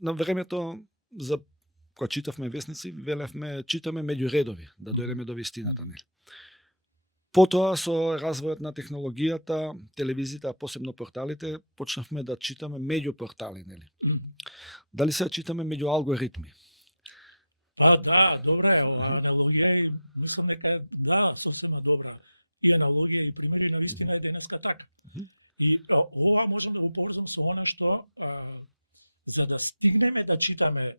на времето за кога читавме весници, велевме читаме меѓу редови, да дојдеме до вистината, нели. Потоа со развојот на технологијата, телевизијата, а посебно порталите, почнавме да читаме меѓу портали, нели. Дали се читаме меѓу алгоритми? Па да, добра е ова аналогија и мислам дека да, сосема добра. И аналогија и примери на вистина е денеска така. И ова можам да го поврзам со она што за да стигнеме да читаме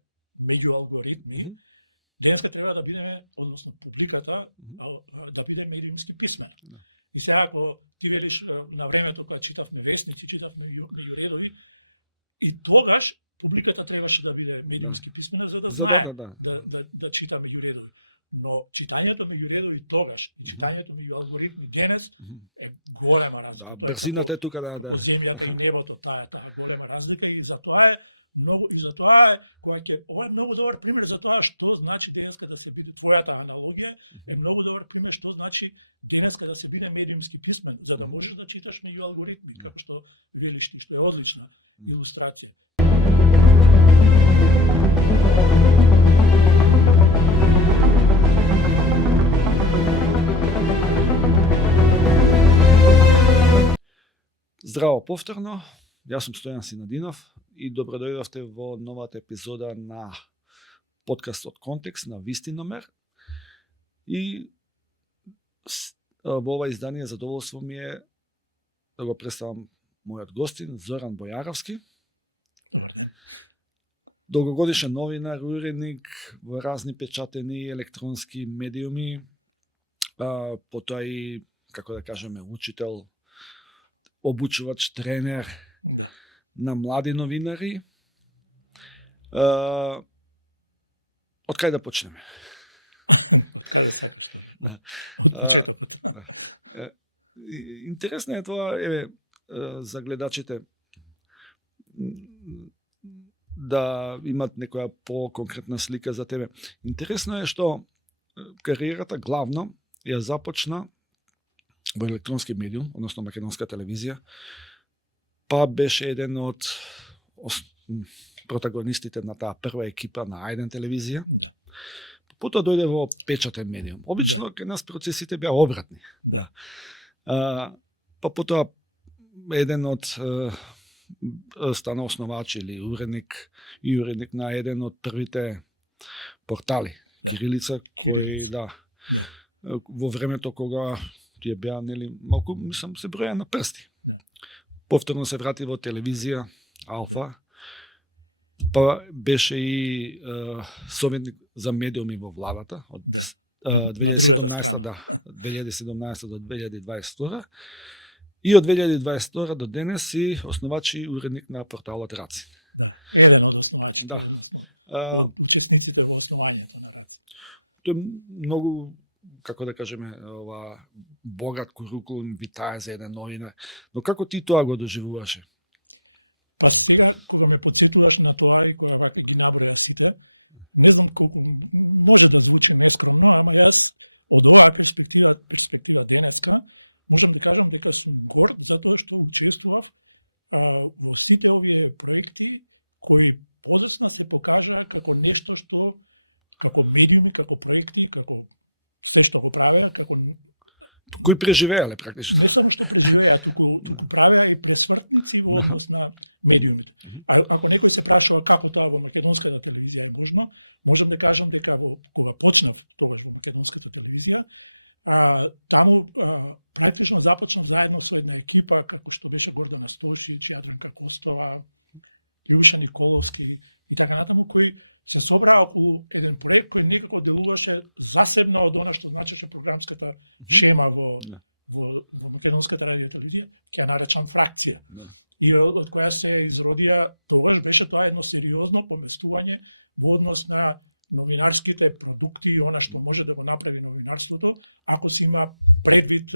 меѓу алгоритми, денеска треба да бидеме, односно публиката, да биде медиумски писмен. И сега ако ти велиш на времето кога читавме вестници, читавме меѓу редови, и тогаш публиката требаше да биде медиумски писмена за да знае да чита меѓу редови. Но читањето меѓу редови тогаш и читањето меѓу алгоритми денес е голема разлика. Да, брзината е тука да. Земјата и небото, таа голема разлика и затоа е кога ќе ова е многу добар пример за тоа што значи денеска да се биде твојата аналогија е многу добар пример што значи денеска да се биде медиумски писмен за да можеш да читаш меѓу алгоритми, како што велиш ти, што е одлична илустрација. Здраво повторно, јас сум Стојан Синадинов и добродојдовте во новата епизода на подкастот Контекст на Вистиномер. И во ова издание задоволство ми е да го представам мојот гостин Зоран Бојаровски. Долгогодишен новинар, уредник во разни печатени електронски медиуми, потоа и, како да кажеме, учител, обучувач, тренер на млади новинари. Од кај да почнеме? Интересно е тоа, за гледачите да имат некоја по-конкретна слика за тебе. Интересно е што кариерата главно ја започна во електронски медиум, односно македонска телевизија, па беше еден од протагонистите на таа прва екипа на Ајден телевизија. Потоа дојде во печатен медиум. Обично кај нас процесите беа обратни. Да. Па потоа еден од стана основач или уредник на еден од првите портали Кирилица, кој во времето кога тие беа малку, мислам, се броја на прсти. Повторно се врати во телевизија Алфа, па беше и советник за медиуми во владата од 2017 до 2022 и од 2022 до денес и основач и уредник на порталот Раци. Еден од основачите. Да. Учесниците во основањето на Раци. Тоа е многу, како да кажеме, богат курикулум ви таа за еден новинар. Но како ти тоа го доживуваше? Па сега, кога ме подсетуваш на тоа и кога вака ги набраа сите, не знам колку може да звучи нескромно, ама јас од оваа перспектива денеска можам да кажам дека сум горд за тоа што учествував во сите овие проекти кои подоцна се покажаа како нешто што како медиуми, како проекти, како се што го правеа, како кои преживеале практично. Не само што преживеа, туку правеа и пресмртници во однос на медиумите. Ако некој се прашува како тоа во македонската телевизија е можно, можам да кажам дека кога почнав тогаш во македонската телевизија, таму практично започнав заедно со една екипа како што беше Гордана Стошиć, Јадренка Костова, Јуша Николовски и така натаму, кои се собраа околу еден проект кој некако делуваше засебно од она што значеше програмската шема во македонската радио телевизија, ќе наречам фракција. И од која се изродија тогаш беше тоа едно сериозно поместување во однос на новинарските продукти и она што може да го направи новинарството, ако се има предвид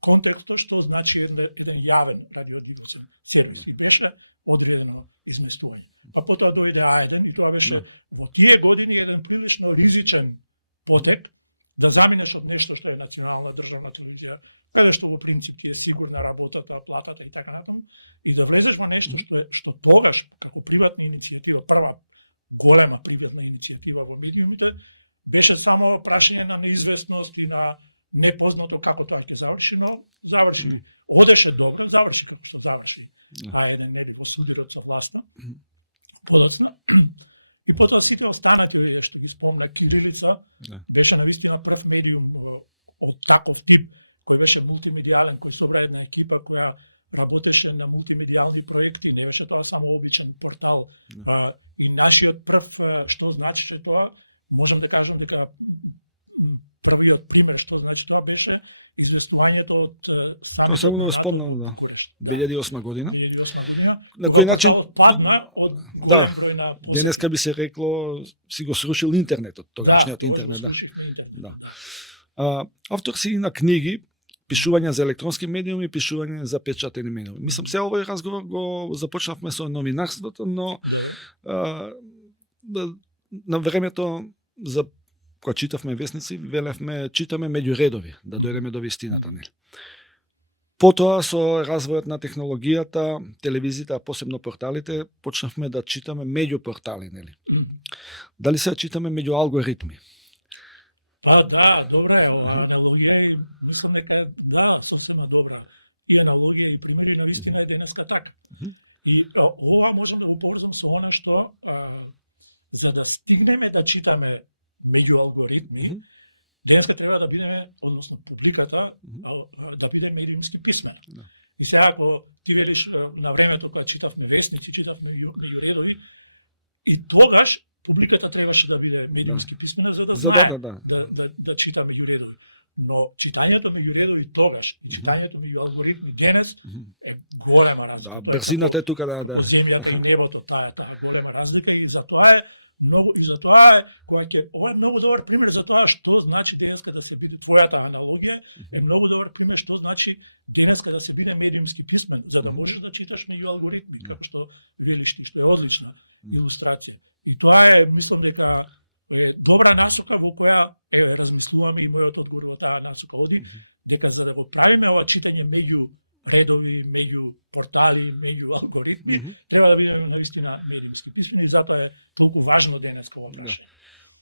контекстот што значи еден јавен радиодифузен сервис. И беше одредено изместување. Па потоа дојде Ајден и тоа беше во тие години еден прилично ризичен потек да заминеш од нешто што е национална државна телевизија каде што во принцип ти е сигурна работата, платата и така натаму, и да влезеш во нешто што тогаш како приватна иницијатива, прва голема приватна иницијатива во медиумите, беше само прашање на неизвестност и на непознато како тоа ќе заврши, но заврши. Одеше добро, заврши како што заврши. АНН нели во судирот со власта. Подоцна. И потоа сите останати што ги спомна Кирилица, беше навистина прв медиум од таков тип, кој беше мултимедијален, кој собра една екипа која работеше на мултимедијални проекти, не беше тоа само обичен портал. И нашиот прв, што значи тоа, можам да кажам дека првиот пример што значи тоа беше известувањето од Тоа само го спомнам, да. 2008 година. 2008 година. На кој начин падна од да, број на денеска би се рекло си го срушил интернетот, тогашниот интернет, да. Да. Автор си и на книги, пишување за електронски медиуми, пишување за печатени медиуми. Мислам, се овој разговор го започнавме со новинарството, но на времето за кога читавме весници, велевме читаме меѓу редови, да дојдеме до вистината, нели. Потоа со развојот на технологијата, телевизијата, а посебно порталите, почнавме да читаме меѓу портали, нели. Дали се читаме меѓу алгоритми? Па да, добра е ова аналогија и мислам дека да, сосема добра. И аналогија и примери на вистина е денеска така. И ова можам да го поврзам со она што за да стигнеме да читаме меѓу алгоритми, денеска треба да бидеме, односно публиката, да биде медиумски писмена. И сега ако ти велиш на времето кога читавме вестници, читавме меѓу редови, и тогаш публиката требаше да биде медиумски писмена за да знае да чита меѓу редови. Но читањето меѓу редови тогаш и читањето меѓу алгоритми денес е голема разлика. Да, брзината е тука да. Земјата и небото, таа голема разлика и затоа е кога ќе ова е многу добар пример за тоа што значи денеска да се биде твојата аналогија е многу добар пример што значи денеска да се биде медиумски писмен за да можеш да читаш меѓу алгоритми како што велиш ти, што е одлична илустрација. И тоа е, мислам дека е добра насока во која размислуваме и мојот одговор во таа насока оди дека за да го правиме ова читање меѓу редови, меѓу портали, меѓу алгоритми, треба да бидеме навистина медиумски писмени и затоа е толку важно денеска ова прашање.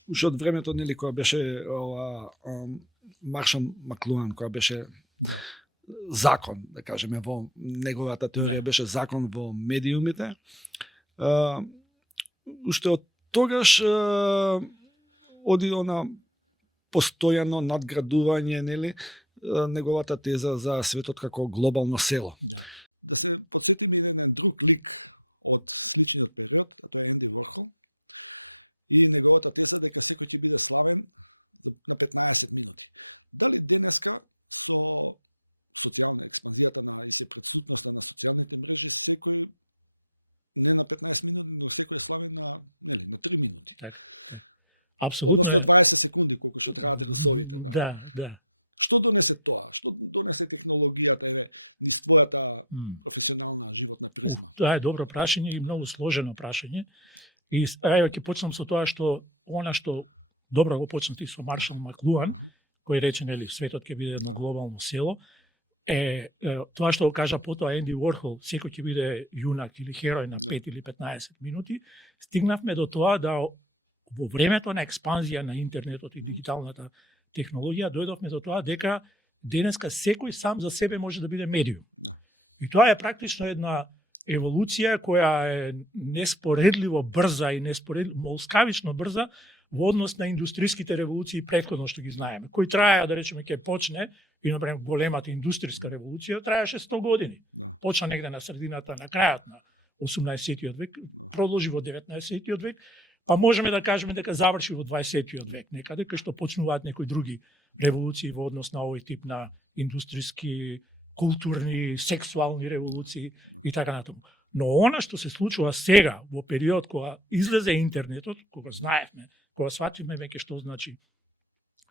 Уште од времето нели кога беше Маршал Маклуан, кога беше закон, да кажеме, во неговата теорија беше закон во медиумите. Уште од тогаш оди она постојано надградување, нели, неговата теза за светот како глобално село. Така. Апсолутно е. Да. Што донесе тоа? Што донесе технологијата во својата професионална живота? Тоа е добро прашање и многу сложено прашање. И ќе почнам со тоа што добро го почнати со Маршал Маклуан, кој рече нели светот ќе биде едно глобално село. Тоа што го кажа потоа Енди Уорхол, секој ќе биде јунак или херој на 5 или 15 минути, стигнавме до тоа да во времето на експанзија на интернетот и дигиталната технологија дојдовме до тоа дека денеска секој сам за себе може да биде медиум. И тоа е практично една еволуција која е неспоредливо брза и молскавично брза во однос на индустријските револуции претходно што ги знаеме, кои траја, да речеме, ќе почне и например големата индустријска револуција траеше 100 години. Почна негде на средината, на крајот на 18-тиот век, продолжи во 19-тиот век, па можеме да кажеме дека заврши во 20-тиот век, некаде кај што почнуваат некои други револуции во однос на овој тип на индустријски, културни, сексуални револуции и така натаму. Но она што се случува сега во период кога излезе интернетот, кога знаевме, кога сватиме веќе што значи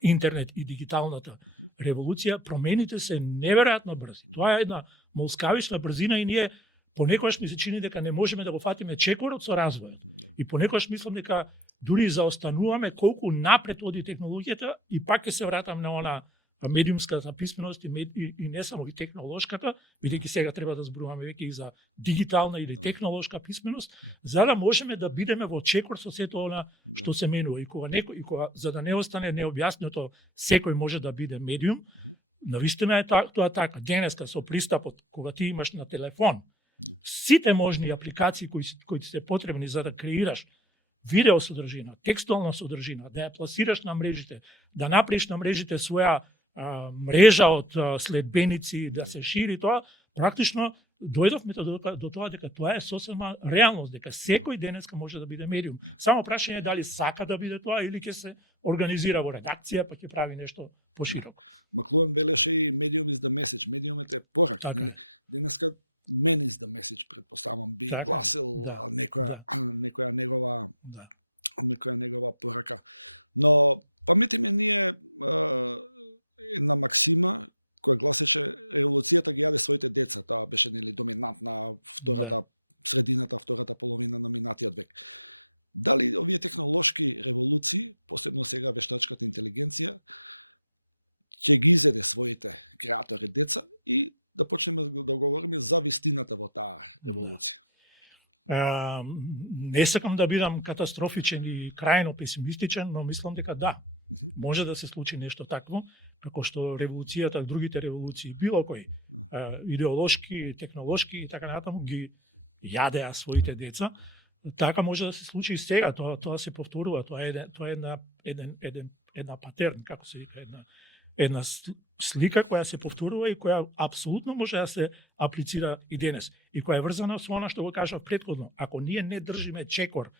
интернет и дигиталната револуција, промените се неверојатно брзи. Тоа е една молскавична брзина и ние понекогаш ми се чини дека не можеме да го фатиме чекорот со развојот. И понекогаш мислам дека дури заостануваме колку напред оди технологијата и пак ќе се вратам на она медиумската писменост и не само и технолошката, бидејќи сега треба да зборуваме веќе и за дигитална или технолошка писменост, за да можеме да бидеме во чекор со сето она што се менува. И кога за да не остане необјаснето, секој може да биде медиум, навистина е тоа така. Денеска со пристапот, кога ти имаш на телефон сите можни апликации кои се потребни за да креираш видео содржина, текстуална содржина, да ја пласираш на мрежите, да направиш на мрежите своја мрежа од следбеници, да се шири тоа, практично дојдовме до тоа дека тоа е сосема реалност, дека секој денеска може да биде медиум. Само прашање е дали сака да биде тоа или ќе се организира во редакција, па ќе прави нешто пошироко. Така е. Така е, да. Да. Да. Не сакам да бидам катастрофичен и крајно песимистичен, но мислам дека да, може да се случи нешто такво, како што револуцијата, другите револуции, било кој, идеолошки, технолошки и така натаму, ги јадеа своите деца, така може да се случи и сега, тоа се повторува, тоа е една патерн, како се вика, една слика која се повторува и која апсолутно може да се аплицира и денес. И која е врзана со она што го кажав претходно. Ако ние не држиме чекор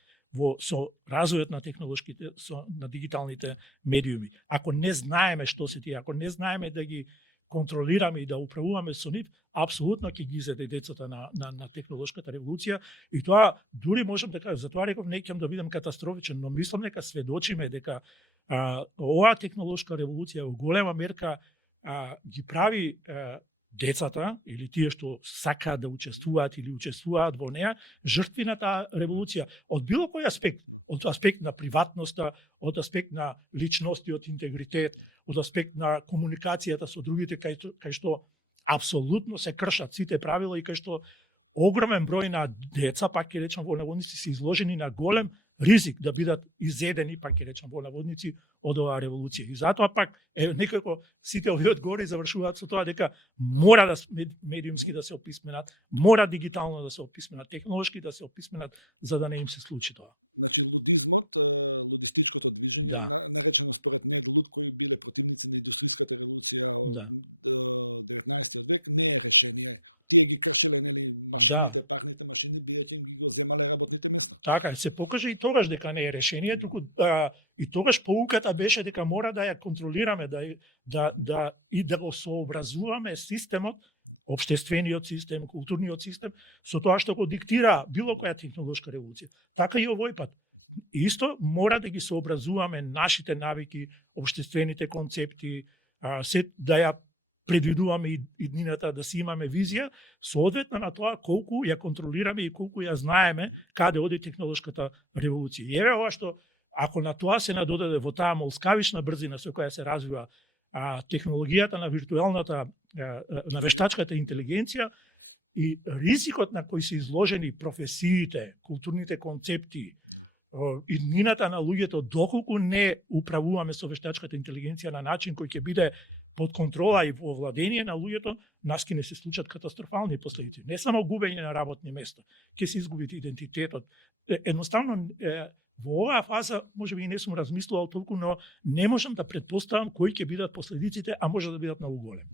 со развојот на технолошките, на дигиталните медиуми, ако не знаеме што се тие, ако не знаеме да ги контролираме и да управуваме со нив, апсолутно ќе ги изеде децата на технолошката револуција. И тоа дури можам да кажам, затоа реков не ќе да бидам катастрофичен, но мислам дека сведочиме дека оваа технолошка револуција во голема мерка ги прави децата или тие што сакаат да учествуваат или учествуваат во неа жртви на таа револуција од било кој аспект, од аспект на приватноста, од аспект на личности, од интегритет, од аспект на комуникацијата со другите кај што апсолутно се кршат сите правила и кај што огромен број на деца, пак ќе речам во наводници, се изложени на голем ризик да бидат изедени, пак ќе речам во наводници, од оваа револуција. И затоа пак некако сите овие одговори завршуваат со тоа дека мора да медиумски да се описменат, мора дигитално да се описменат, технолошки да се описменат, за да не им се случи тоа. Да. Да. Да. Така, се покажа и тогаш дека не е решение, туку и тогаш поуката беше дека мора да ја контролираме, да го сообразуваме системот, општествениот систем, културниот систем, со тоа што го диктира било која технолошка револуција. Така и овој пат. Исто мора да ги сообразуваме нашите навики, општествените концепти, да ја предвидуваме и иднината, да си имаме визија, соодветно на тоа колку ја контролираме и колку ја знаеме каде оди технолошката револуција. И еве ова што, ако на тоа се надодаде во таа молскавична брзина со која се развива технологијата на виртуелната, на вештачката интелигенција и ризикот на кој се изложени професиите, културните концепти, иднината на луѓето, доколку не управуваме со вештачката интелигенција на начин кој ќе биде под контрола и во владение на луѓето, нас ќе не се случат катастрофални последици. Не само губење на работни места, ќе се изгуби идентитетот. Едноставно, во оваа фаза, можеби и не сум размислувал толку, но не можам да претпоставам кои ќе бидат последиците, а може да бидат многу големи.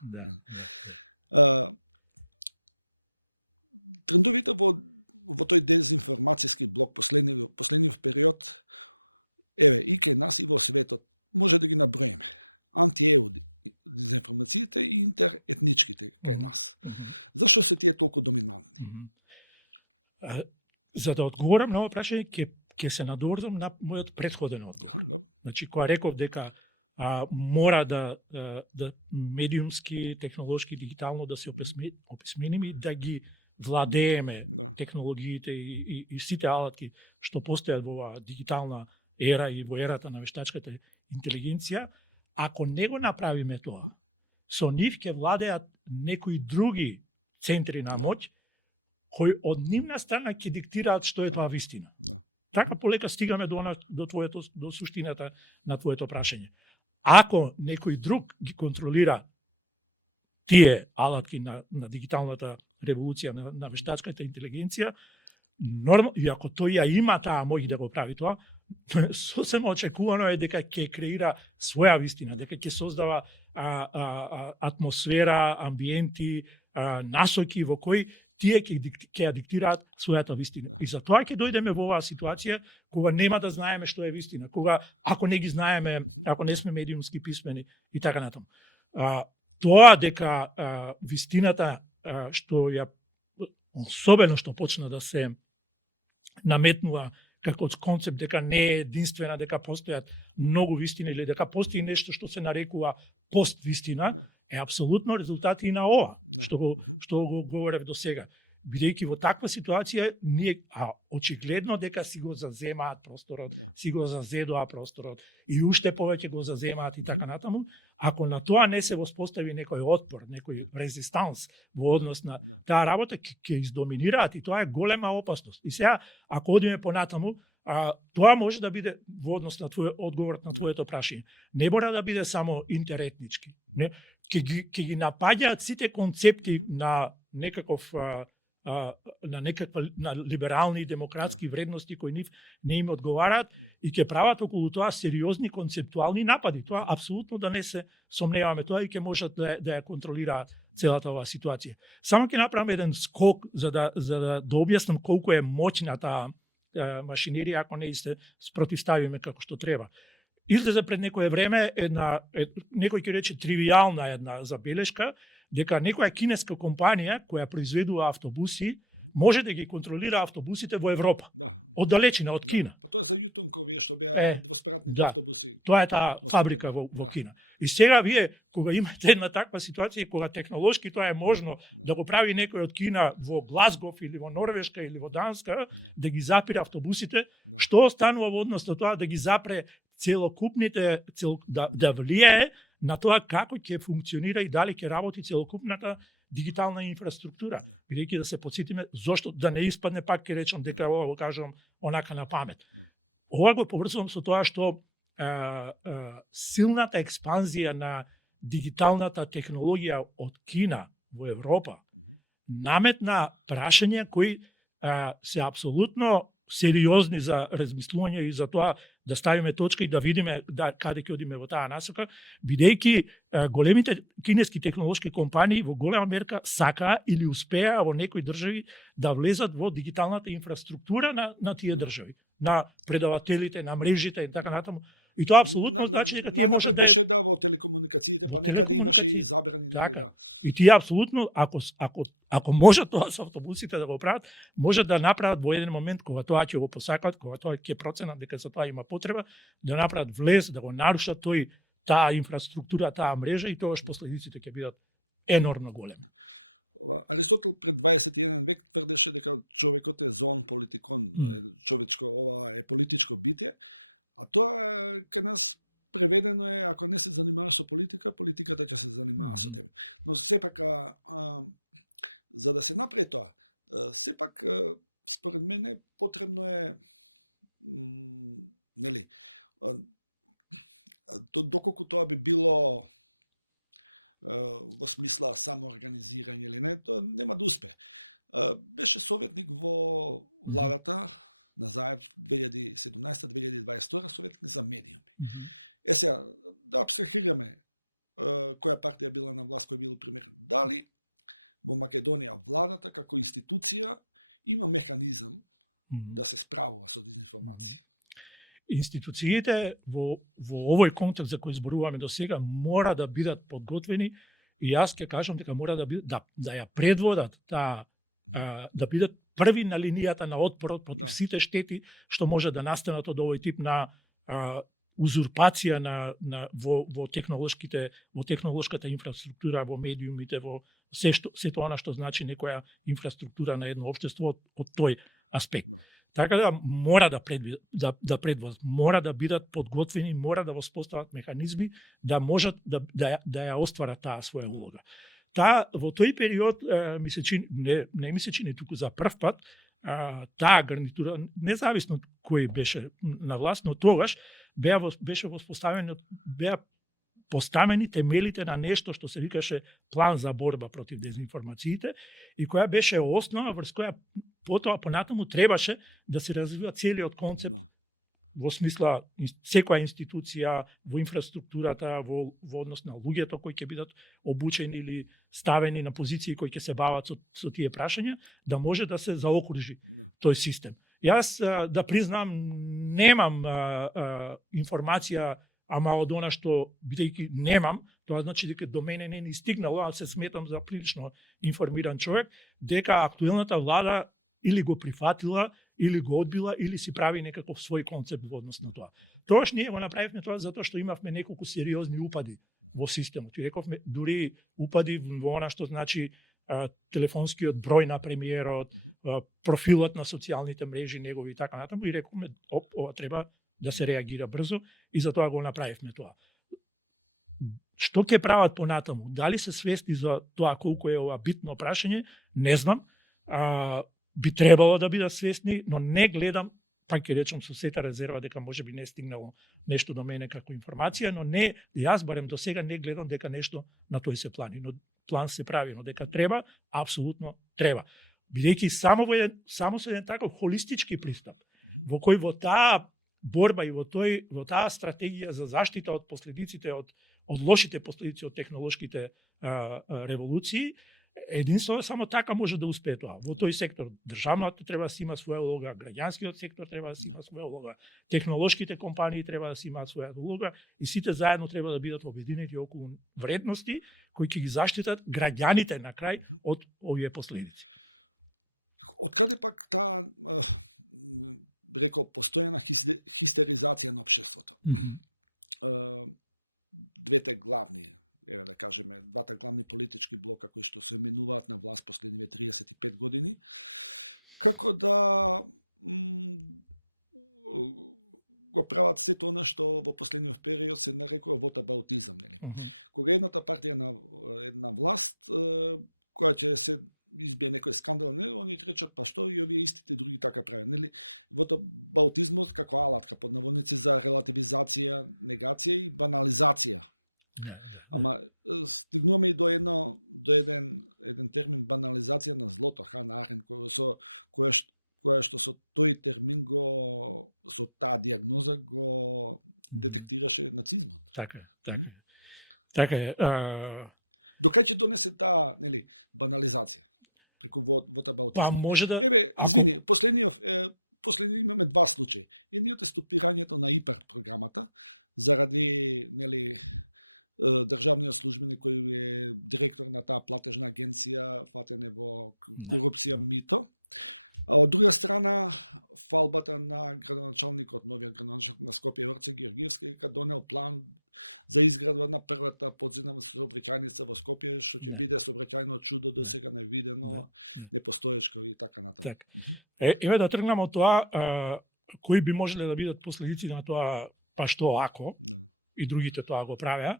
Да. За да одговорам на ова прашање, ќе се надорзам на мојот претходен одговор. Значи, кога реков дека мора да медиумски, технолошки, дигитално да се описмениме и да ги владееме технологиите и сите алатки што постојат во оваа дигитална ера и во ерата на вештачката интелигенција, ако не го направиме тоа, со нив ќе владеат некои други центри на моќ, кои од нивна страна ќе диктираат што е тоа вистина. Така полека стигаме до суштината на твоето прашање. Ако некој друг ги контролира тие алатки на дигиталната револуција, на вештачката интелигенција, нормално, и ако тој ја има таа моќ да го прави тоа, сосем очекувано е дека ќе креира своја вистина, дека ќе создава атмосфера, амбиенти, насоки во кои тие ќе ја диктираат својата вистина. И за тоа ќе дојдеме во оваа ситуација кога нема да знаеме што е вистина, кога ако не ги знаеме, ако не сме медиумски писмени и така натаму. Тоа дека вистината што ја особено што почна да се наметнува како концепт дека не е единствена, дека постојат многу вистини или дека постои нешто што се нарекува поствистина, е апсолутно резултат и на ова што го говорев до сега. Бидејќи во таква ситуација ние очигледно дека си го заземаат просторот, си го зазедоа просторот и уште повеќе го заземаат и така натаму, ако на тоа не се воспостави некој отпор, некој резистанс во однос на таа работа, ќе издоминираат и тоа е голема опасност. И сега, ако одиме понатаму, тоа може да биде во однос на одговорот на твоето прашање. Не мора да биде само интеретнички. Не, ќе ги напаѓаат сите концепти на некаков на либерални и демократски вредности кои нив не им одговараат и ќе прават околу тоа сериозни концептуални напади. Тоа апсолутно да не се сомневаме тоа и ќе можат да ја контролираат целата оваа ситуација. Само ќе направам еден скок за да објаснам колку е моќна таа машинерија ако не се спротивставиме како што треба. Излезе пред некое време некој ќе рече тривијална една забелешка, дека некоја кинеска компанија која произведува автобуси може да ги контролира автобусите во Европа, од далечина, од Кина. Да, тоа е таа фабрика во Кина. И сега вие, кога имате една таква ситуација, кога технолошки тоа е можно да го прави некој од Кина во Глазгов или во Норвешка или во Данска, да ги запира автобусите, што останува во однос на тоа да ги запре целокупните, да влијае на тоа како ќе функционира и дали ќе работи целокупната дигитална инфраструктура. Бидејќи да се потсетиме, зошто да не испадне пак ќе речам дека ова го кажам онака на памет. Ова го поврзувам со тоа што силната експанзија на дигиталната технологија од Кина во Европа наметна прашања кои се апсолутно сериозни за размислување и за тоа да ставиме точка и да видиме каде ќе одиме во таа насока, бидејќи големите кинески технолошки компании во голема мерка сакаа или успеа во некои држави да влезат во дигиталната инфраструктура на тие држави, на предавателите, на мрежите и така натаму. И тоа апсолутно значи дека тие можат да во телекомуникации. Така. И тие апсолутно, ако можат тоа со автобусите да го прават, можат да направат во еден момент кога тоа ќе го посакат, кога тоа ќе проценат дека за тоа има потреба, да направат влез, да го нарушат таа инфраструктура, таа мрежа и тогаш последиците ќе бидат енормно големи. Тоа кај нас преведено е, ако не се занимаваш со политиката ќе се занимаваш. Но сепак, за да се направи тоа, сепак, според мене, потребно е, доколку тоа би било во смисла само организирање или не, тоа нема да успе. Беше советник во владата на 2017-2020 советник за медии. Кога се питаме која партија била на власт во минатото, дали во Македонија владата како институција има механизам да се справува со дезинформација. Институциите во овој контекст за кој зборуваме до сега мора да бидат подготвени и јас ќе кажам дека мора да ја предводат да бидат први на линијата на отпорот против сите штети што може да настанат од овој тип на узурпација во технолошката инфраструктура, во медиумите, во сето она што значи некоја инфраструктура на едно општество од тој аспект. Така да мора да предводат, мора да бидат подготвени, мора да воспостават механизми да можат да ја остварат таа своја улога. Во тој период не ми се чини туку за прв пат таа гарнитура, независно кој беше на власт, но тогаш беа поставени темелите на нешто што се викаше план за борба против дезинформациите и која беше основа врз која потоа понатаму требаше да се развива целиот концепт во смисла секоја институција, во инфраструктурата, во однос на луѓето кои ќе бидат обучени или ставени на позиции кои ќе се бават со тие прашања, да може да се заокружи тој систем. Јас да признам немам информација, ама од она што бидејќи немам, тоа значи дека до мене не ни стигнало, а се сметам за прилично информиран човек, дека актуелната влада или го прифатила, или го одбила, или си прави некаков свој концепт во однос на тоа. Тогаш ние го направивме тоа затоа што имавме неколку сериозни упади во системот. И рековме дури упади во она што значи телефонскиот број на премиерот, профилот на социјалните мрежи негови и така натаму, и рековме ова треба да се реагира брзо и затоа го направивме тоа. Што ќе прават понатаму? Дали се свесни за тоа колку е ова битно прашање? Не знам. Би требало да бидат свесни, но не гледам, пак ќе речам со сета резерва дека можеби не стигнало нешто до мене како информација, но не, јас барем до сега не гледам дека нешто на тој се плани, но план се прави, но дека треба, апсолутно треба. Бидејќи само со еден таков холистички пристап, во кој во таа борба и во таа стратегија за заштита од последиците од лошите последици од технолошките револуции, единствено само така може да успее тоа. Во тој сектор државната треба да си има своја улога, граѓанскиот сектор треба да си има своја улога, технолошките компании треба да си имаат своја улога и сите заедно треба да бидат обединети околу вредности кои ќе ги заштитат граѓаните на крај од овие последици. Хистеризација на општеството. Двете главни, да кажеме, двете главни политички блока кои што се менуваат на власт последните 35 години. Како да го прават сето она што во последниот период се нарекува вотабилизм. Големата партија на една власт, која ќе се избие некој скандал, они ќе чак постои или истите други така прават. Вотабилизмот како алат, како наводници за релативизација, негација или банализација. Да. Стигнаме до еден термин банализација на злото Хана Арендт, која што со тој термин со таа диагноза го предиктиваше нацизм. Така е. Но кој ќе донесе таа банализација? Па може да, ако Последно имаме два случаи. Едниот е стопирањето на ИПАР програмата заради државниот службеник кој е директор на таа платежна агенција, платене во корупција мито. А од друга страна, фалбата на градоначалникот на Скопје Роце Георгиевски, како донел план за изграда на првата подземна сообраќајница во Скопје, што биде сообраќајно чудо да сега не видено, постоешко и така натаму. Еве да тргнам од тоа, кои би можеле да бидат последици на тоа, па што ако, и другите тоа го правеа,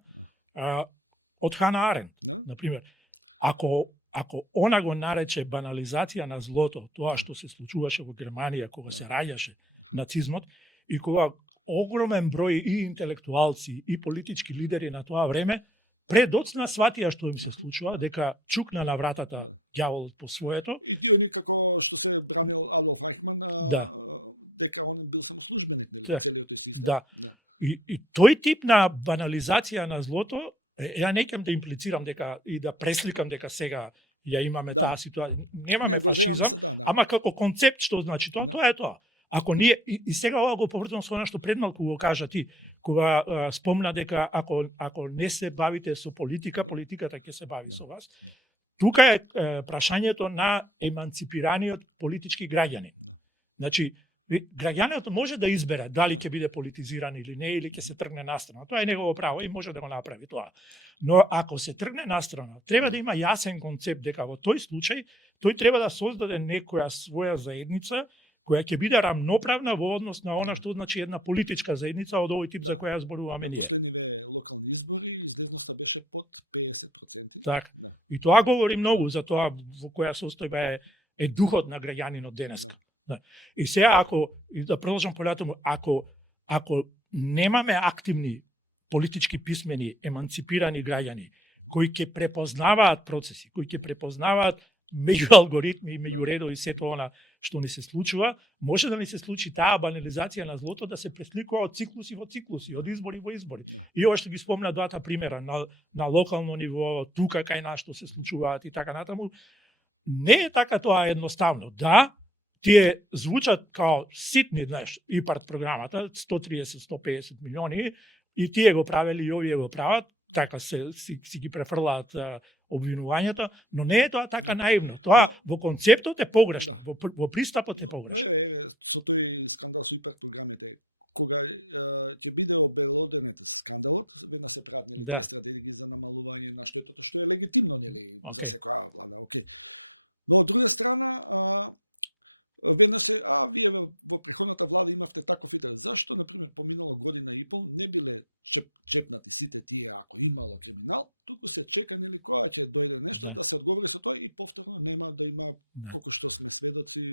од Хана Арендт, например, ако она го нарече банализација на злото, тоа што се случуваше во Германија кога се раѓаше нацизмот и кога огромен број и интелектуалци и политички лидери на тоа време предоцна сватија што им се случува, дека чукна на вратата ѓаволот по своето. Да. И тој тип на банализација на злото, ја не ќе да имплицирам дека и да пресликам дека сега ја имаме таа ситуација, немаме фашизам, ама како концепт што значи тоа, тоа е тоа. Ако ние и сега ова го поврзувам со она што предмалку го кажа ти, кога спомна дека ако не се бавите со политика, политиката ќе се бави со вас. Тука е прашањето на еманципираниот политички граѓанин. Значи, граѓанинот може да избере дали ќе биде политизиран или не, или ќе се тргне настрана. Тоа е негово право и може да го направи тоа. Но ако се тргне настрана, треба да има јасен концепт дека во тој случај тој треба да создаде некоја своја заедница која ќе биде рамноправна во однос на она што значи една политичка заедница од овој тип за која зборуваме ние. Така. И тоа говори многу за тоа во која состојба е духот на граѓанинот денеска. И сега и да продолжам полетому, ако немаме активни политички писмени, еманципирани граѓани кои ќе препознаваат процеси, кои ќе препознаваат меѓу алгоритми и меѓу редови сето она што ни се случува, може да ни се случи таа банализација на злото да се пресликува од циклуси во циклуси, од избори во избори. И ова што ги спомна двата примера на локално ниво, тука кај нас што се случуваат и така натаму, не е така тоа едноставно. Да, тие звучат као ситни, знаеш, ИПАРТ програмата, 130-150 милиони, и тие го правели и овие го прават, така си ги префрлаат обвинувањата, но не е тоа така наивно. Тоа во концептот е погрешно, во пристапот е погрешно. Со тој скандал со ИПАРТ програмите, кога ќе биде обелоден скандалот, да се прави стратегија за намалување на штетата, што е легитимно. Окей. Од друга страна, веднаш вие во претходната влада имавте таков интерес. Зашто, например, поминала година и пол, не биле чекнати сите тие, ако имало криминал, туку се чекали кога ќе дојде нешто, па се одговори со тоа и повторно нема да има колку што се сведоци,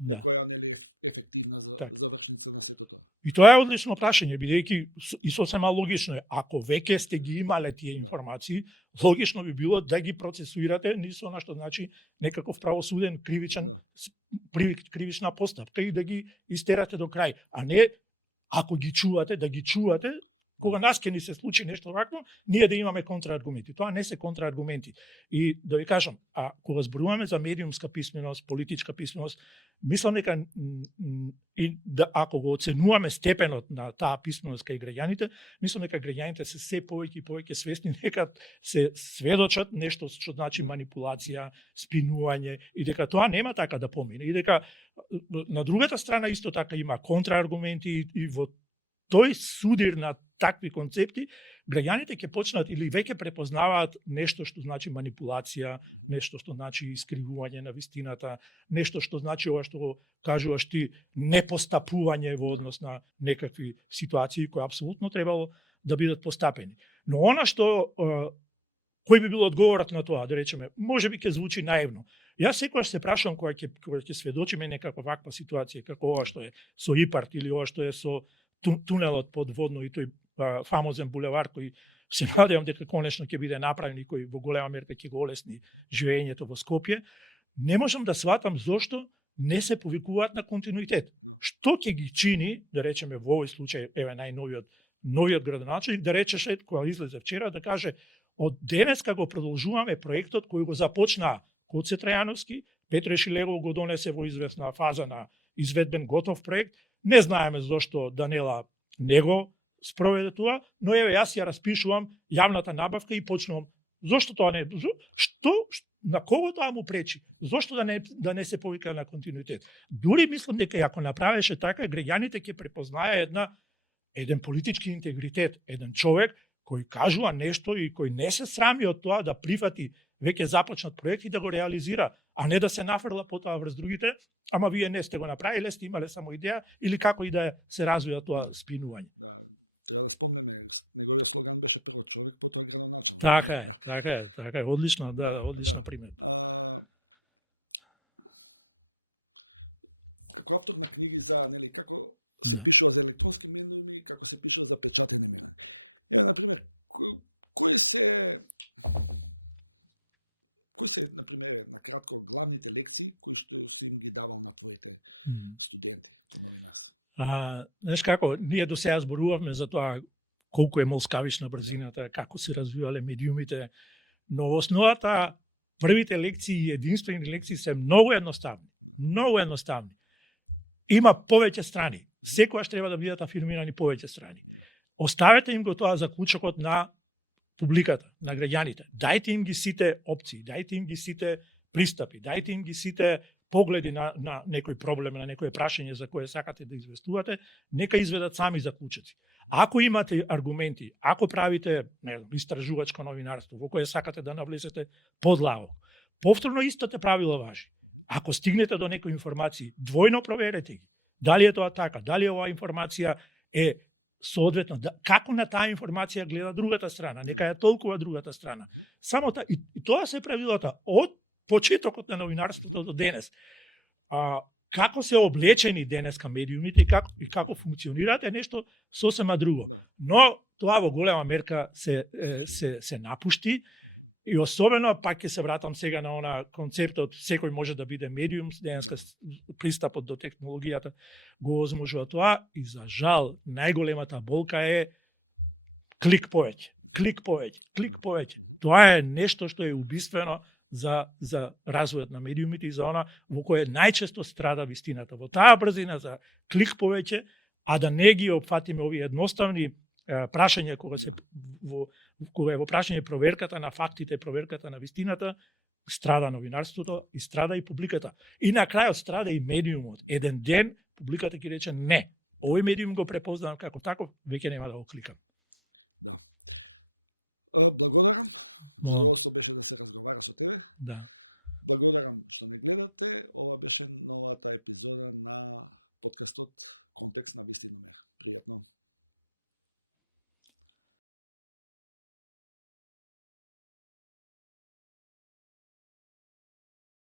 која не е ефективна за завршените во сето тоа. И тоа е одлично прашање, бидејќи и сосема логично е, ако веќе сте ги имале тие информации, логично би било да ги процесуирате низ она што значи некаков правосуден кривична постапка и да ги истерате до крај, а не ако ги чувате, да ги чувате, кога нас ќе ни се случи нешто вакво, ние да имаме контрааргументи. Тоа не се контрааргументи. И да ви кажам, кога зборуваме за медиумска писменост, политичка писменост, мислам дека ако го оценуваме степенот на таа писменост кај граѓаните, мислам дека граѓаните се се повеќе и повеќе свесни дека се сведочат нешто што значи манипулација, спинување и дека тоа нема така да помине. И дека на другата страна исто така има контрааргументи и во тој судир на такви концепти, граѓаните ќе почнат или веќе препознаваат нешто што значи манипулација, нешто што значи искривување на вистината, нешто што значи ова што го кажуваш ти, непостапување во однос на некакви ситуации кои апсолутно требало да бидат постапени. Но она што кој би бил одговорот на тоа, да речеме, можеби ќе звучи наивно. Јас секогаш се прашувам кога ќе сведочиме некаква ваква ситуација, како ова што е со ИПАРТ или ова што е со тунелот подводно и тој фамозен булевар кој се надевам дека конечно ќе биде направен и кој во голема мерка ќе го олесни живењето во Скопје, не можам да сватам зошто не се повикуваат на континуитет. Што ќе ги чини, да речеме во овој случај, еве новиот градоначелник да речеше кога излезе вчера да каже од денеска го продолжуваме проектот кој го започна Коце Трајановски, Петре Шилегов го донесе во известна фаза на изведбен готов проект. Не знаеме зошто Данела него спроведе тоа, но еве јас ја распишувам јавната набавка и почнувам. Зошто тоа не? Што на кого тоа му пречи? Зошто да не се повика на континуитет? Дури мислам дека ако направеше така, граѓаните ќе препознаe еден политички интегритет, еден човек кој кажува нешто и кој не се срами од тоа да прифати веќе започнат проект и да го реализира, а не да се нафрла потоа врз другите, ама вие не сте го направиле, сте имале само идеја или како и да се развива тоа спинување. Така е, одлично, да, одлична приметба. Кои се, например, главните лекции кои што си ги давам на твоите студенти? Знаеш како, ние до сега зборувавме за тоа колку е молскавична брзината, како се развивале медиумите, но во основата првите лекции и единствени лекции се многу едноставни. Многу едноставни. Има повеќе страни. Секогаш треба да бидат афирмирани повеќе страни. Оставете им го тоа заклучокот на публиката, на граѓаните. Дајте им ги сите опции, дајте им ги сите пристапи, дајте им ги сите погледи на некој проблем, на некое прашање за кое сакате да известувате, нека изведат сами заклучоци. Ако имате аргументи, ако правите, не знам, истражувачко новинарство, во кое сакате да навлезете подлабоко, повторно истите правила важи. Ако стигнете до некои информации, двојно проверете ги. Дали е тоа така, дали оваа информација е соодветно, како на таа информација гледа другата страна, нека ја толкува другата страна. Само и тоа се правилата од почетокот на новинарството до денес. Како се облечени денеска медиумите и како функционираат е нешто сосема друго. Но тоа во голема мерка се напушти и особено пак ќе се вратам сега на она концептот секој може да биде медиум, денеска пристапот до технологијата го озможува тоа и за жал најголемата болка е клик повеќе, клик повеќе, клик повеќе. Тоа е нешто што е убиствено за развојот на медиумите и за она во кое најчесто страда вистината. Во таа брзина за клик повеќе, а да не ги опфатиме овие едноставни прашања кога е во прашање проверката на фактите, проверката на вистината, страда новинарството и страда и публиката. И на крајот страда и медиумот. Еден ден публиката ќе рече не, овој медиум го препознавам како таков, веќе нема да го кликам. Молам. Да. Благодарам што ме гледате. Ова беше новата епизода на подкастот Контекст на вистина.